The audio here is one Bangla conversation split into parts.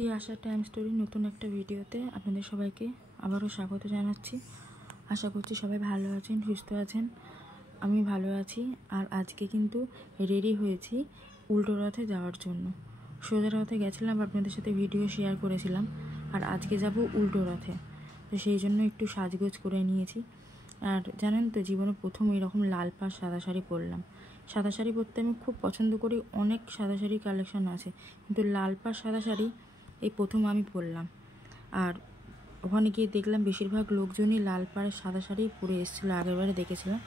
সত্যি আশা টাইম স্টোরি নতুন একটা ভিডিওতে আপনাদের সবাইকে আবারও স্বাগত জানাচ্ছি। আশা করছি সবাই ভালো আছেন, সুস্থ আছেন। আমি ভালো আছি। আর আজকে কিন্তু রেডি হয়েছি উল্টো রথে যাওয়ার জন্য। সোজা রথে গেছিলাম, আপনাদের সাথে ভিডিও শেয়ার করেছিলাম। আর আজকে যাব উল্টো রথে, তো সেই জন্য একটু সাজগোজ করে নিয়েছি। আর জানেন তো, জীবনে প্রথম এরকম লাল পাড় সাদা শাড়ি পরলাম। সাদা শাড়ি পরতে আমি খুব পছন্দ করি, অনেক সাদা শাড়ির কালেকশন আছে, কিন্তু লাল পাড় সাদা শাড়ি এই প্রথম আমি পরলাম। আর ওখানে গিয়ে দেখলাম বেশিরভাগ লোকজনই লাল পাড়ের সাদা শাড়ি পরে এসেছিলো, আগেরবারে দেখেছিলাম।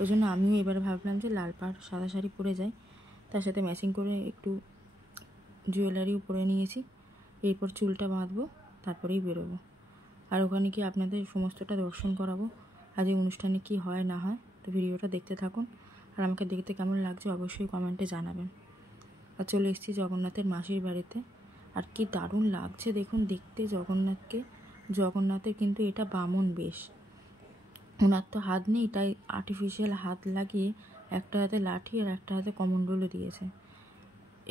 ওই জন্য আমিও এবারে ভাবলাম যে লাল পাড় সাদা শাড়ি পরে যাই, তার সাথে ম্যাচিং করে একটু জুয়েলারিও পরে নিয়েছি। এরপর চুলটা বাঁধবো, তারপরেই বেরোবো। আর ওখানে গিয়ে আপনাদের সমস্তটা দর্শন করাবো, আজ এই অনুষ্ঠানে কি হয় না হয়। তো ভিডিওটা দেখতে থাকুন, আর আমাকে দেখতে কেমন লাগছে অবশ্যই কমেন্টে জানাবেন। আর চলে এসেছি জগন্নাথের মাসির বাড়িতে। আর কি দারুণ লাগছে দেখুন দেখতে জগন্নাথকে। জগন্নাথের কিন্তু এটা বামন বেশ, ওনার তো হাত নেই, তাই আর্টিফিশিয়াল হাত লাগিয়ে একটা হাতে লাঠি আর একটা হাতে কমণ্ডলও দিয়েছে।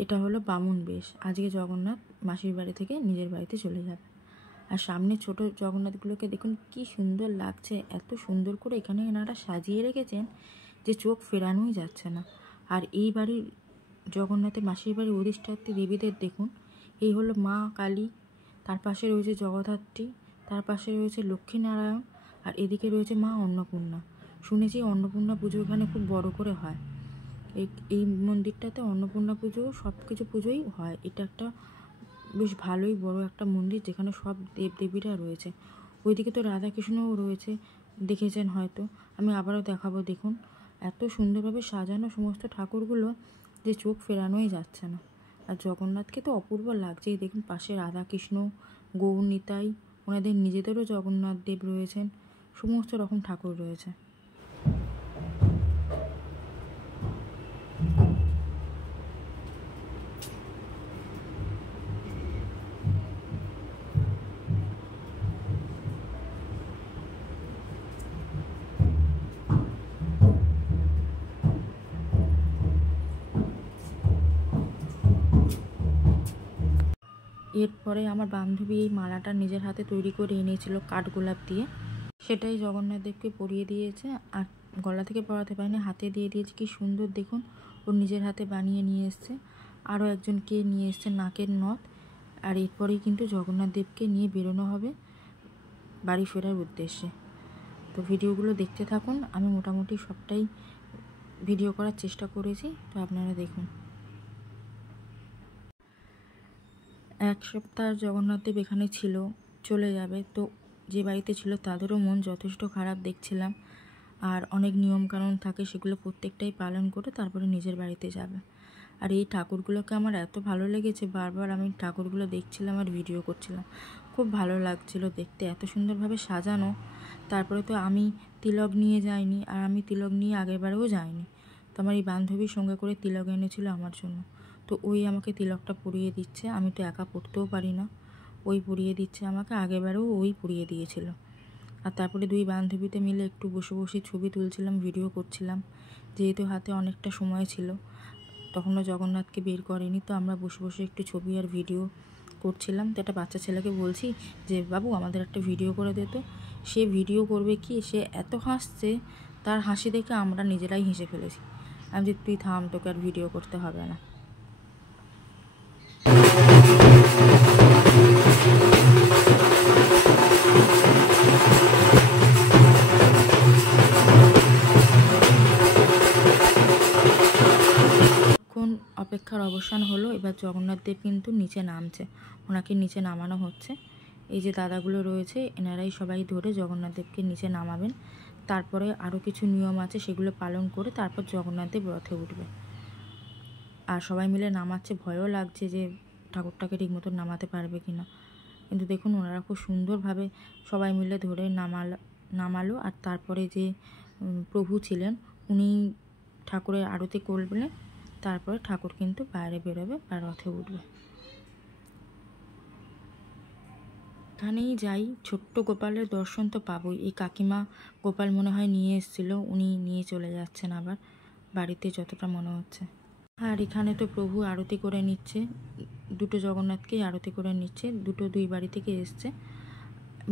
এটা হলো বামন বেশ। আজকে জগন্নাথ মাসির বাড়ি থেকে নিজের বাড়িতে চলে যাবে। আর সামনে ছোট জগন্নাথগুলোকে দেখুন কি সুন্দর লাগছে, এত সুন্দর করে এখানে এনারা সাজিয়ে রেখেছেন যে চোখ ফেরানোই যাচ্ছে না। আর এই বাড়ির জগন্নাথের মাসির বাড়ির অধিষ্ঠাত্রী দেবীদের দেখুন, এই হলো মা কালী, তার পাশে রয়েছে জগদ্ধাত্রী, তার পাশে রয়েছে লক্ষ্মীনারায়ণ, আর এদিকে রয়েছে মা অন্নপূর্ণা। শুনেছি অন্নপূর্ণা পুজো এখানে খুব বড় করে হয়। এই মন্দিরটাতে অন্নপূর্ণা পুজো, সব কিছু পুজোই হয়। এটা একটা বেশ ভালোই বড় একটা মন্দির, যেখানে সব দেবদেবীরা রয়েছে। ওইদিকে তো রাধাকৃষ্ণও রয়েছে, দেখেছেন হয়তো। আমি আবারও দেখাবো, দেখুন এত সুন্দরভাবে সাজানো সমস্ত ঠাকুরগুলো যে চোখ ফেরানোই যাচ্ছে না। আর জগন্নাথকে তো অপূর্ব লাগছেই। দেখুন পাশে রাধাকৃষ্ণ, গৌর নিতাই, ওনাদের নিজেদেরও জগন্নাথ দেব রয়েছেন, সমস্ত রকম ঠাকুর রয়েছে। এরপরে আমার বান্ধবী এই মালাটা নিজের হাতে তৈরি করে এনেছিল কাঠগোলাপ দিয়ে, সেটাই জগন্নাথ দেবকে পরিয়ে দিয়েছে। আর গলা থেকে পরাতে পারেনি, হাতে দিয়ে দিয়েছে। কি সুন্দর দেখুন, ও নিজের হাতে বানিয়ে নিয়ে এসছে। আরও একজনকে নিয়ে এসছে নাকের নথ। আর এরপরেই কিন্তু জগন্নাথ দেবকে নিয়ে বেরোনো হবে বাড়ি ফেরার উদ্দেশ্যে। তো ভিডিওগুলো দেখতে থাকুন, আমি মোটামুটি সবটাই ভিডিও করার চেষ্টা করেছি, তো আপনারা দেখুন। এক সপ্তাহ জগন্নাথ দেব এখানে ছিল, চলে যাবে। তো যে বাড়িতে ছিল তাদেরও মন যথেষ্ট খারাপ দেখছিলাম। আর অনেক নিয়মকানুন থাকে, সেগুলো প্রত্যেকটাই পালন করে তারপরে নিজের বাড়িতে যাবে। আর এই ঠাকুরগুলোকে আমার এত ভালো লেগেছে, বারবার আমি ঠাকুরগুলো দেখছিলাম আর ভিডিও করছিলাম। খুব ভালো লাগছিল দেখতে, এত সুন্দরভাবে সাজানো। তারপরে তো আমি তিলক নিয়ে যাইনি, আর আমি তিলক নিয়ে আগেরবারেও যাইনি। তো আমার এই বান্ধবীর সঙ্গে করে তিলক এনেছিল আমার জন্য। তো ওই আমাকে তিলকটা পরিয়ে দিচ্ছে, আমি তো একা পরতেও পারি না, ওই পরিয়ে দিচ্ছে আমাকে। আগেরবারেও ওই পরিয়ে দিয়েছিল। আর তারপরে দুই বান্ধবীতে মিলে একটু বসে বসে ছবি তুলছিলাম, ভিডিও করছিলাম। যেহেতু হাতে অনেকটা সময় ছিল, তখনও জগন্নাথকে বের করেনি, তো আমরা বসে বসে একটু ছবি আর ভিডিও করছিলাম। তো একটা বাচ্চা ছেলেকে বলছি যে বাবু আমাদের একটা ভিডিও করে দে। তো সে ভিডিও করবে কি, সে এত হাসছে, তার হাসি দেখে আমরা নিজেরাই হেসে ফেলেছি। আমি যে তুই থাম, তোকে আর ভিডিও করতে হবে না। অপেক্ষার অবসান হলো। এবার জগন্নাথ দেব কিন্তু নিচে নামছে, ওনাকে নিচে নামানো হচ্ছে। এই যে দাদাগুলো রয়েছে, এনারাই সবাই ধরে জগন্নাথ দেবকে নিচে নামাবেন। তারপরে আরও কিছু নিয়ম আছে, সেগুলো পালন করে তারপর জগন্নাথ দেব রথে উঠবে। আর সবাই মিলে নামাচ্ছে, ভয়ও লাগছে যে ঠাকুরটাকে ঠিক মতো নামাতে পারবে কি না। কিন্তু দেখুন ওনারা খুব সুন্দরভাবে সবাই মিলে ধরে নামালো। আর তারপরে যে প্রভু ছিলেন, উনি ঠাকুরের আরতি করবেন। তারপরে ঠাকুর কিন্তু বাইরে বেরোবে বা রথে উঠবে। এখানেই যাই, ছোট্ট গোপালের দর্শন তো পাবোই। এই কাকিমা গোপাল মনে হয় নিয়ে এসেছিল, উনি নিয়ে চলে যাচ্ছেন আবার বাড়িতে, যতটা মনে হচ্ছে। আর এখানে তো প্রভু আরতি করে নিচ্ছে, দুটো জগন্নাথকেই আরতি করে নিচ্ছে, দুই বাড়ি থেকে এসছে।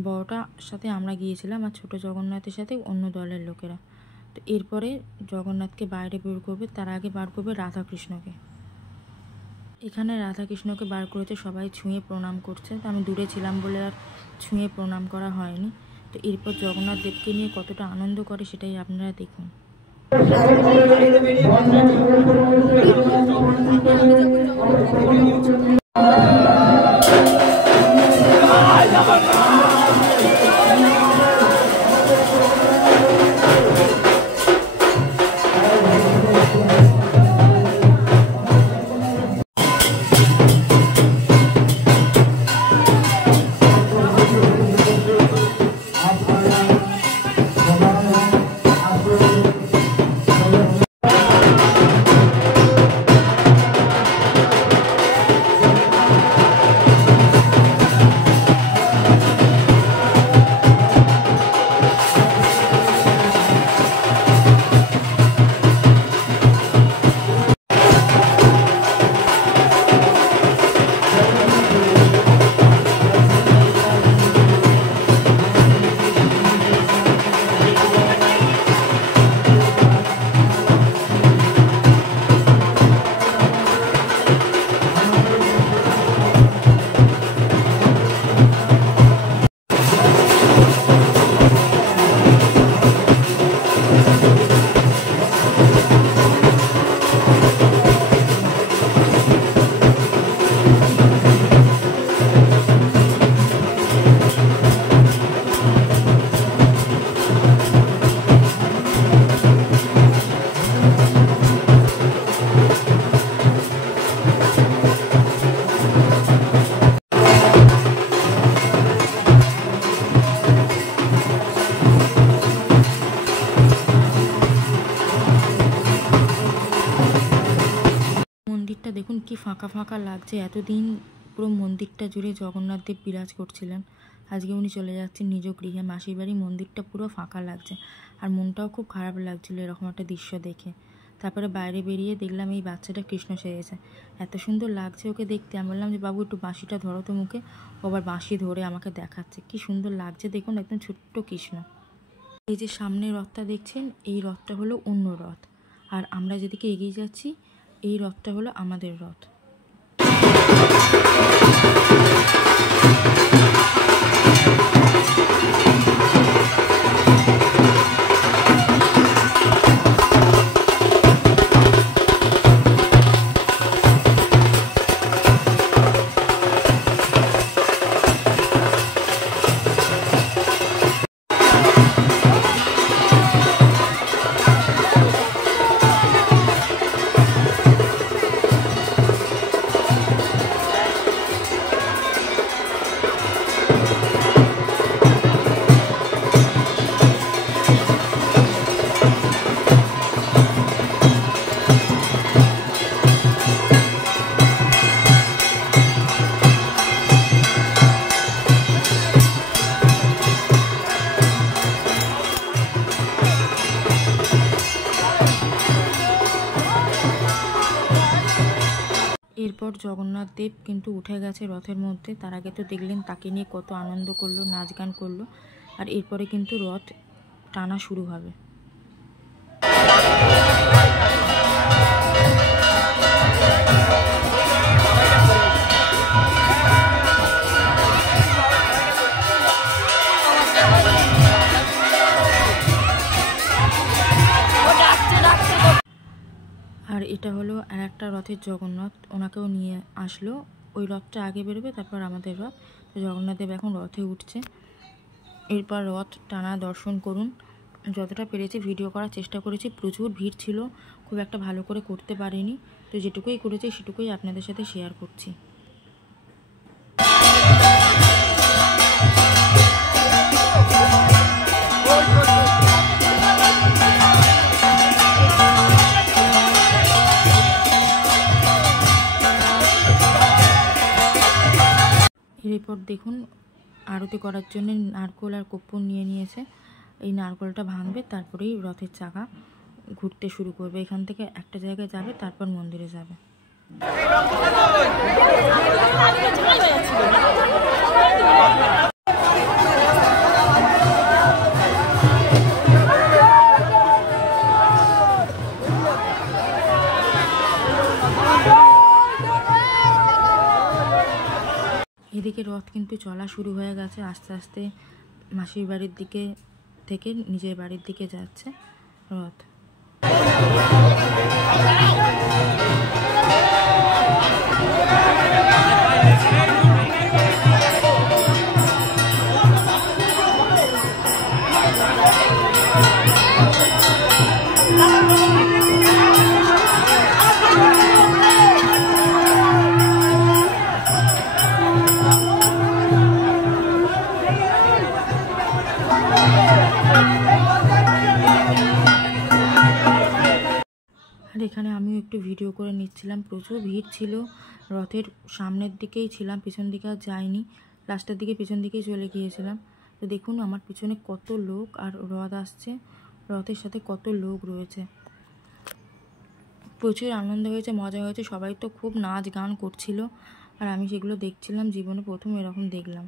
বড়টার সাথে আমরা গিয়েছিলাম আর ছোট জগন্নাথের সাথে অন্য দলের লোকেরা। তো এরপরে জগন্নাথকে বাইরে বের করবে, তার আগে বার করবে রাধাকৃষ্ণকে। এখানে রাধাকৃষ্ণকে বার করেছে, সবাই ছুঁয়ে প্রণাম করছে। তো আমি দূরে ছিলাম বলে আর ছুঁয়ে প্রণাম করা হয়নি। তো এরপর জগন্নাথ দেবকে নিয়ে কতটা আনন্দ করে সেটাই আপনারা দেখুন। মন্দিরটা দেখুন কি ফাঁকা ফাঁকা লাগছে। এতদিন পুরো মন্দিরটা জুড়ে জগন্নাথ দেব বিরাজ করছিলেন, আজকে উনি চলে যাচ্ছেন নিজ গৃহে মাসির বাড়ি। মন্দিরটা পুরো ফাঁকা লাগছে আর মনটাও খুব খারাপ লাগছিল এরকম একটা দৃশ্য দেখে। তারপরে বাইরে বেরিয়ে দেখলাম এই বাচ্চাটা কৃষ্ণ সেজেছে, এত সুন্দর লাগছে ওকে দেখতে। আমি বললাম যে বাবু একটু বাঁশিটা ধরো তো মুখে। ও আবার বাঁশি ধরে আমাকে দেখাচ্ছে, কি সুন্দর লাগছে দেখুন, একদম ছোট্ট কৃষ্ণ। এই যে সামনে রথটা দেখছেন, এই রথটা হলো অন্য রথ, আর আমরা যেদিকে এগিয়ে যাচ্ছি এই রথটা হলো আমাদের রথ। এরপর জগন্নাথ দেব কিন্তু উঠে গেছে রথের মধ্যে। তার আগে তো দেখলেন তাকে নিয়ে কত আনন্দ করলো, নাচ গান করলো। আর এরপরে কিন্তু রথ টানা শুরু হবে। আর এটা হলো আর একটা রথের জগন্নাথ, ওনাকেও নিয়ে আসলো। ওই রথটা আগে বেরোবে, তারপর আমাদের রথ। তো জগন্নাথ দেব এখন রথে উঠছে। এরপর রথ টানা দর্শন করুন। যতটা পেরেছি ভিডিও করার চেষ্টা করেছি, প্রচুর ভিড় ছিল, খুব একটা ভালো করে করতে পারিনি। তো যেটুকুই করেছি সেটুকুই আপনাদের সাথে শেয়ার করছি। এরপর দেখুন আরতি করার জন্য নারকেল আর কর্পূর নিয়ে নিয়েছে। এই নারকেলটা ভাঙবে, তারপরেই রথের চাকা ঘুরতে শুরু করবে। এখান থেকে একটা জায়গায় যাবে, তারপর মন্দিরে যাবে। এদিকে রথ কিন্তু চলা শুরু হয়ে গেছে, আস্তে আস্তে মাসির বাড়ির দিকে থেকে নিজের বাড়ির দিকে যাচ্ছে রথ। আর এখানে আমিও একটু ভিডিও করে নিচ্ছিলাম। প্রচুর ভিড় ছিল, রথের সামনের দিকেই ছিলাম, পিছন দিকে আর যাইনি, লাস্টের দিকে পিছন দিকেই চলে গিয়েছিলাম। তো দেখুন আমার পিছনে কত লোক, আর রথ আসছে, রথের সাথে কত লোক রয়েছে। প্রচুর আনন্দ হয়েছে, মজা হয়েছে, সবাই তো খুব নাচ গান করছিল, আর আমি সেগুলো দেখছিলাম। জীবনে প্রথম এরকম দেখলাম।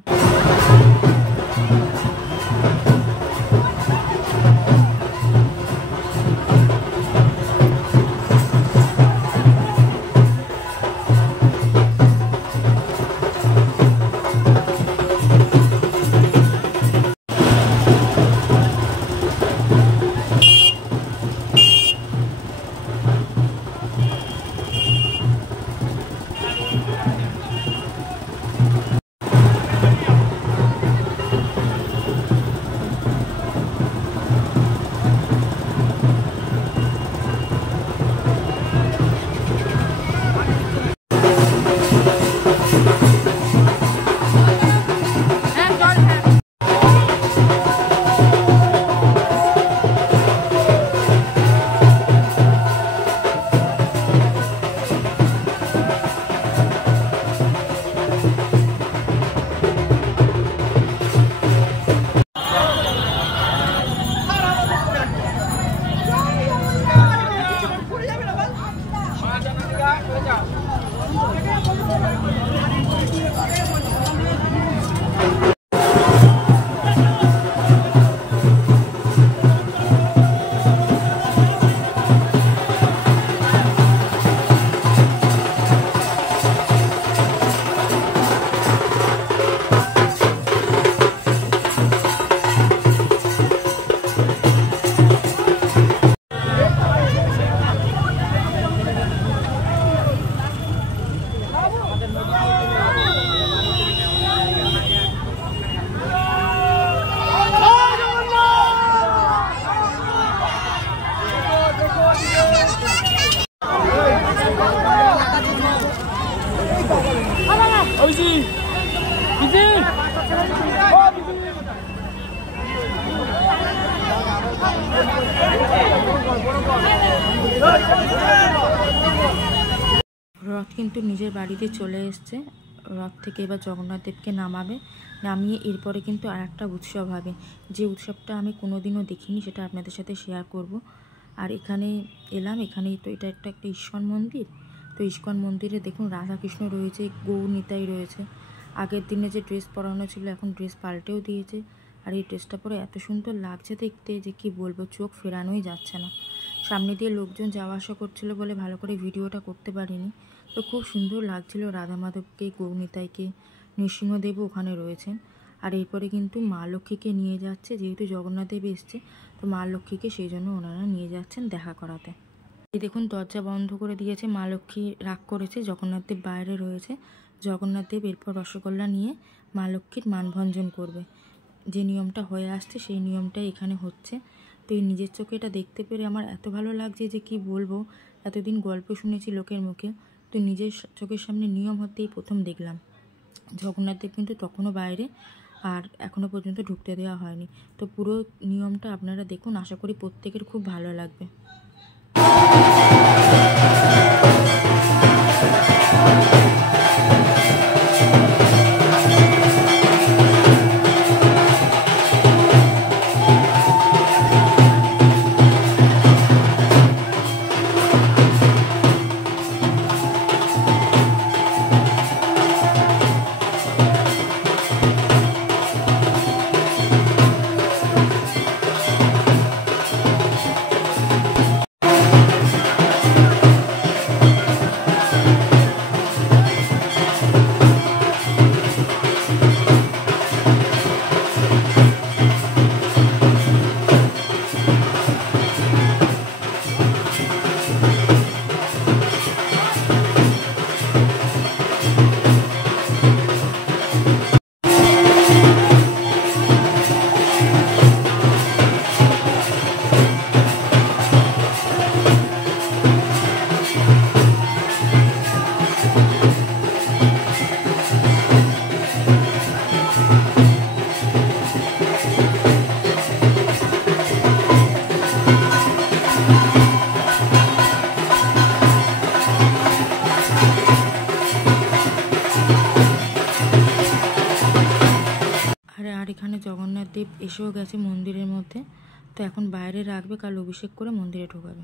রথ কিন্তু নিজের বাড়িতে চলে এসছে। রথ থেকে এবার জগন্নাথ দেবকে নামাবে, নামিয়ে এরপরে কিন্তু আর একটা উৎসব হবে, যে উৎসবটা আমি কোনোদিনও দেখিনি, সেটা আপনাদের সাথে শেয়ার করব। আর এখানে এলাম, এখানেই তো এটা একটা ইস্কন মন্দির। তো ইস্কন মন্দিরে দেখুন রাধাকৃষ্ণ রয়েছে, গৌর নিতাই রয়েছে। আগের দিনে যে ড্রেস পরানো ছিল এখন ড্রেস পাল্টেও দিয়েছে, আর এই ড্রেসটা পরে এত সুন্দর লাগছে দেখতে যে কি বলবো, চোখ ফেরানোই যাচ্ছে না। সামনে দিয়ে লোকজন যাওয়া আসা করছিল বলে ভালো করে ভিডিওটা করতে পারিনি। তো খুব সুন্দর লাগছিল রাধা মাধবকে, গৌরনিতাইকে, নৃসিংহদেবও ওখানে রয়েছেন। আর এরপরে কিন্তু মা লক্ষ্মীকে নিয়ে যাচ্ছে, যেহেতু জগন্নাথ দেব এসছে তো মা লক্ষ্মীকে সেই জন্য ওনারা নিয়ে যাচ্ছেন দেখা করাতে। এই দেখুন দরজা বন্ধ করে দিয়েছে, মা লক্ষ্মী রাগ করেছে, জগন্নাথ দেব বাইরে রয়েছে। জগন্নাথ দেব এরপর রসগোল্লা নিয়ে মা লক্ষ্মীর মানভঞ্জন করবে। যে নিয়মটা হয়ে আসছে সেই নিয়মটাই এখানে হচ্ছে। তো এই নিজের চোখে এটা দেখতে পেরে আমার এত ভালো লাগছে যে কি বলবো। এতদিন গল্প শুনেছি লোকের মুখে, তো নিজের চোখের সামনে নিয়ম হতেই প্রথম দেখলাম। জগন্নাথ দেব কিন্তু তখনও বাইরে, আর এখনও পর্যন্ত ঢুকতে দেওয়া হয়নি। তো পুরো নিয়মটা আপনারা দেখুন, আশা করি প্রত্যেকের খুব ভালো লাগবে। আর এখানে জগন্নাথ দেব এসেও গেছে মন্দিরের মধ্যে। তো এখন বাইরে রাখবে, কাল অভিষেক করে মন্দিরে ঢোকাবে।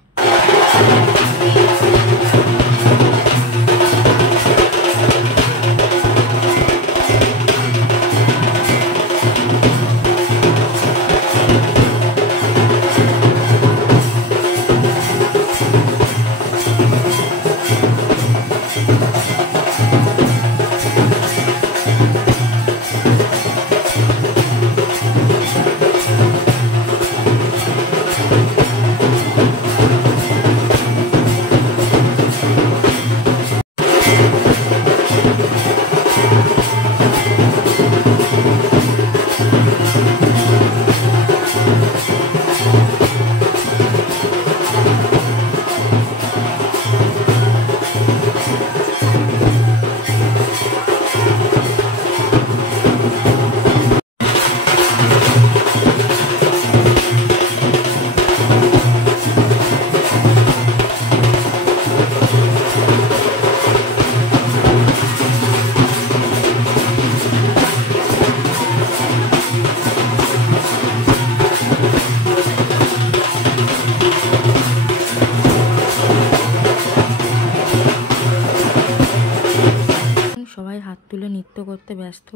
সবাই হাত তুলে নৃত্য করতে ব্যস্ত।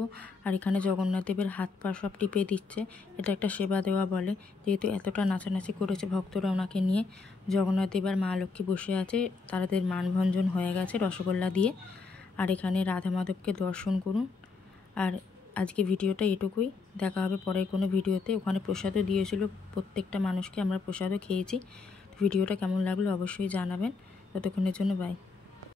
আর এখানে জগন্নাথ দেবের হাত পা সব টিপে দিচ্ছে, এটা একটা সেবা দেওয়া বলে। যেহেতু এতটা নাচানাচি করেছে ভক্তরা ওনাকে নিয়ে, জগন্নাথ দেব আর মা লক্ষ্মী বসে আছে, তাদের মানভঞ্জন হয়ে গেছে রসগোল্লা দিয়ে। আর এখানে রাধা মাধবকে দর্শন করুন। আর আজকে ভিডিওটা এটুকুই, দেখা হবে পরের কোনো ভিডিওতে। ওখানে প্রসাদও দিয়েছিল প্রত্যেকটা মানুষকে, আমরা প্রসাদও খেয়েছি। ভিডিওটা কেমন লাগলো অবশ্যই জানাবেন। ততক্ষণের জন্য বাই।